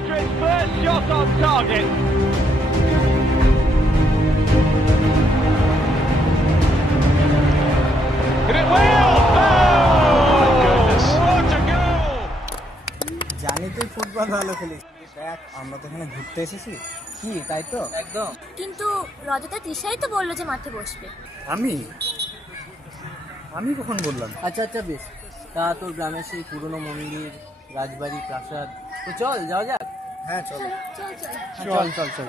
Madrid's first shot on target. And it will! Oh, my goodness. What a goal! জানি তুই football ভালো খেলিস। দেখ আমরা তো এখানে ঘুরতে এসেছি, কি তাই তো? একদম। কিন্তু রজতা তৃষাই তো বললো যে মাঠে বসবে। আমি কখন বললাম? আচ্ছা আচ্ছা বেশ, তা তোর গ্রামের সেই পুরনো মন্দির, রাজবাড়ি, প্রাসাদ, তো চল যাওয়া যাক। হ্যাঁ চল চল চল চল চল চল।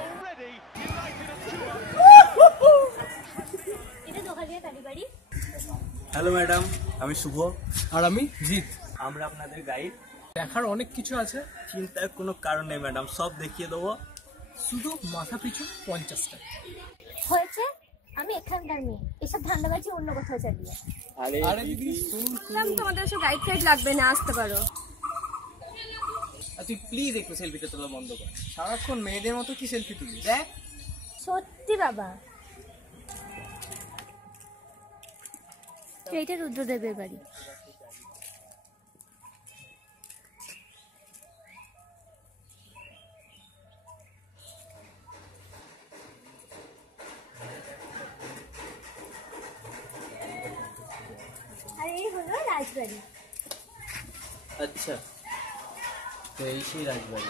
এটা দোকালিয়া কালীবাড়ি। হ্যালো ম্যাডাম, আমি শুভ। আর আমি জিৎ। আমরা আপনাদের গাইড। দেখার অনেক কিছু আছে, চিন্তার কোনো কারণ নেই ম্যাডাম, সব দেখিয়ে দেবো। শুধু মাথা পিছু 50 টাকা। হয়েছে, আমি এখানকার মেয়ে, এসব ধান্দাবাজি অন্য কোথাও চালিয়ে। আরে দিদি শুন, তোমাদের এসব গাইড ফাইড লাগবে না, আসতে পারো। তুই প্লিজ একটু সেলফিটা তোলা বন্ধ কর। সারাক্ষণ মেয়েদের মতো কি সেলফি তুলি? দেখ সত্যি বাবা, এইটা রুদ্রদেবের বাড়ি। আর এই হলো রাজবাড়ি। আচ্ছা, তো এই সেই রাজবাড়ি।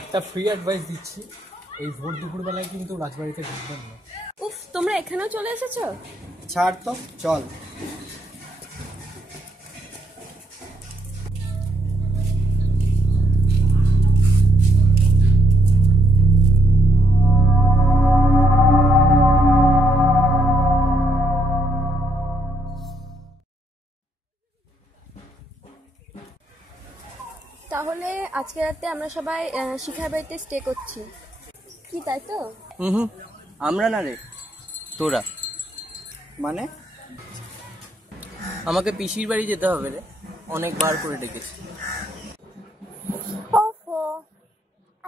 একটা ফ্রি অ্যাডভাইস দিচ্ছি, এই ভোর দুপুরবেলায় কিন্তু রাজবাড়িতে ঢুকবেন না। উফ, তোমরা এখানেও চলে এসেছো? ছাড় তো, চল। তাহলে আজকে রাতে আমরা সবাই শিখার বাড়িতে স্টে করছি, কি তাই তো? হুম, আমরা না রে, তোরা। মানে আমাকে পিসির বাড়ি যেতে হবে রে, অনেকবার করে ডেকেছি। ওহো,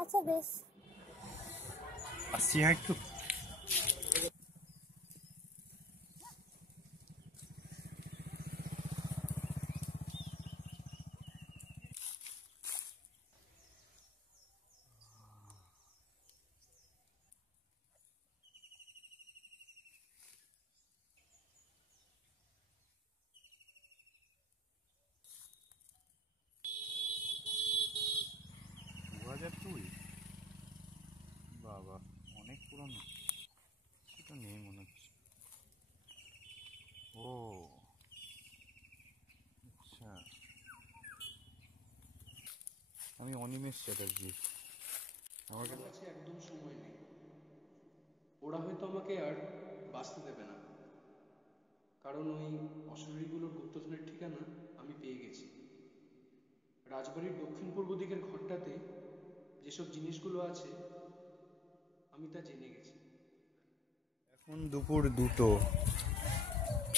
আচ্ছা বেশ। আসছি হ্যাঁ একটু। বাবা অনেক পুরনো, সেটা নেই মনে হচ্ছে। ও আচ্ছা, আমি অনিমেষ চ্যাটার্জি। আমার কাছে একদম সময় নেই, ওরা হয়তো আমাকে আর বাঁচতে দেবে না, কারণ ওই অশরীরগুলোর গুপ্তধনের ঠিকানা আমি পেয়ে গেছি। রাজবাড়ির দক্ষিণ পূর্ব দিকের ঘরটাতে যেসব জিনিসগুলো আছে আমি তা জেনে গেছি। এখন দুপুর 2টো,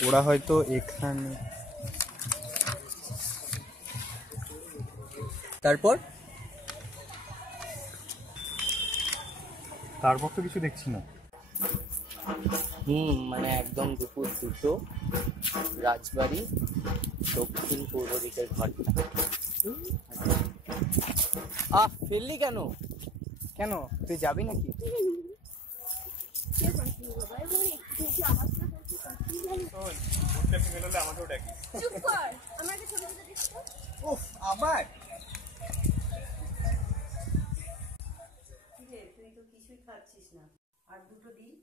ওরা হয়তো এখানে। তারপর তো কিছু দেখছি না। মানে একদম দুপুর 2টো, রাজবাড়ি, দক্ষিণ পূর্ব দিকের ঘরটা। ফেললি কেন? কেন, তুই যাবি নাকি? উফ, আবার তুই তো কিছুই খাচ্ছিস না, আর দুটো দিই।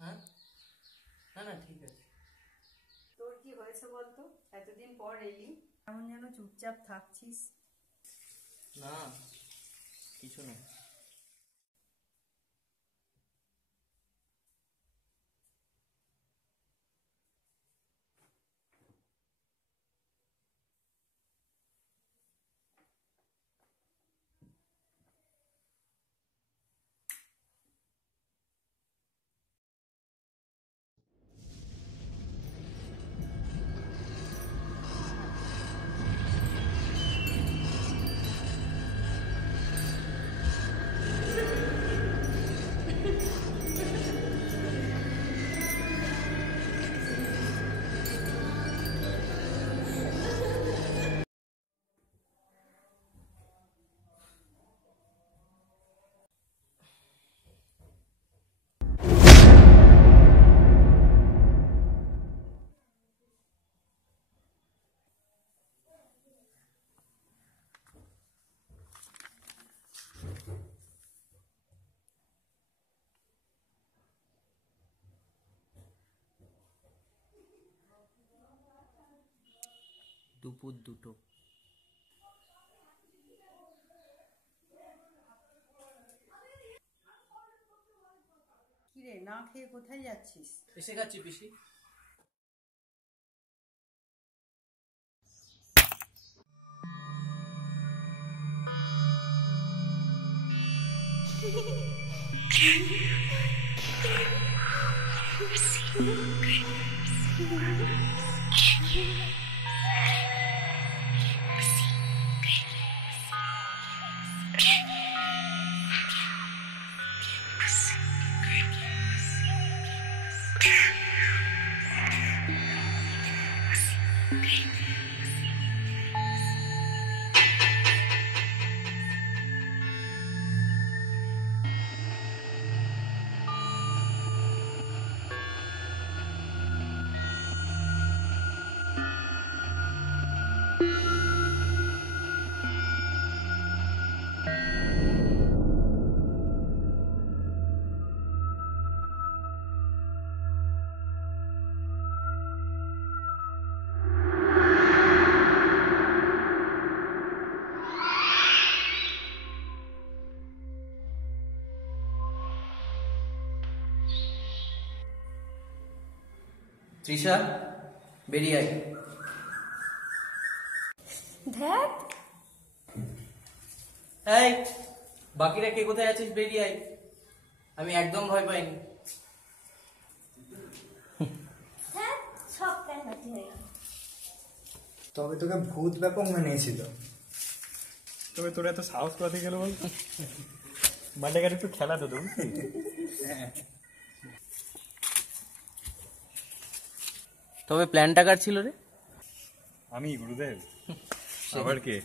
হ্যাঁ, না না ঠিক আছে। তোর কি হয়েছে বলতো, এতদিন পর এলি, এমন যেন চুপচাপ থাকছিস। না কিছু নেই। দুপুর 2টো। কিরে, না খেয়ে কোথায় যাচ্ছিস? এসে খাচ্ছি পিসি। তৃষা, বেরিয়ে আয়। ধ্যাত, এই, বাকিরা কে কোথায় আছিস? বেরিয়ে আয়। আমি একদম ভয় পাইনি। হ্যাঁ, সব প্ল্যান বাকি হয়ে গেল। তবে তোকে ভূত ব্যাপক মেনেছিল। তবে তোর এত সাহস কোথা থেকে গেল বল? মাঠে একটু খেলা তো তুমি। তবে প্ল্যানটা কার ছিল রে? আমি গুরুদেব, আবার কে?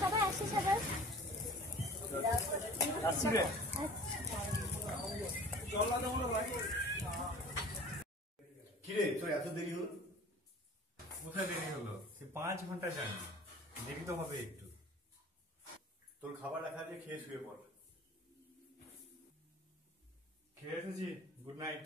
সবাই আসিস আবার। আসছি রে। কিরে, তোর এত দেরি হলো? কোথায় দেরি হলো? সে 5 ঘন্টা জার্নি, দেরি তো হবে একটু। তোর খাবার রাখা দিয়ে খেয়ে শুয়ে পড়। খেয়ে এসেছি, গুড নাইট।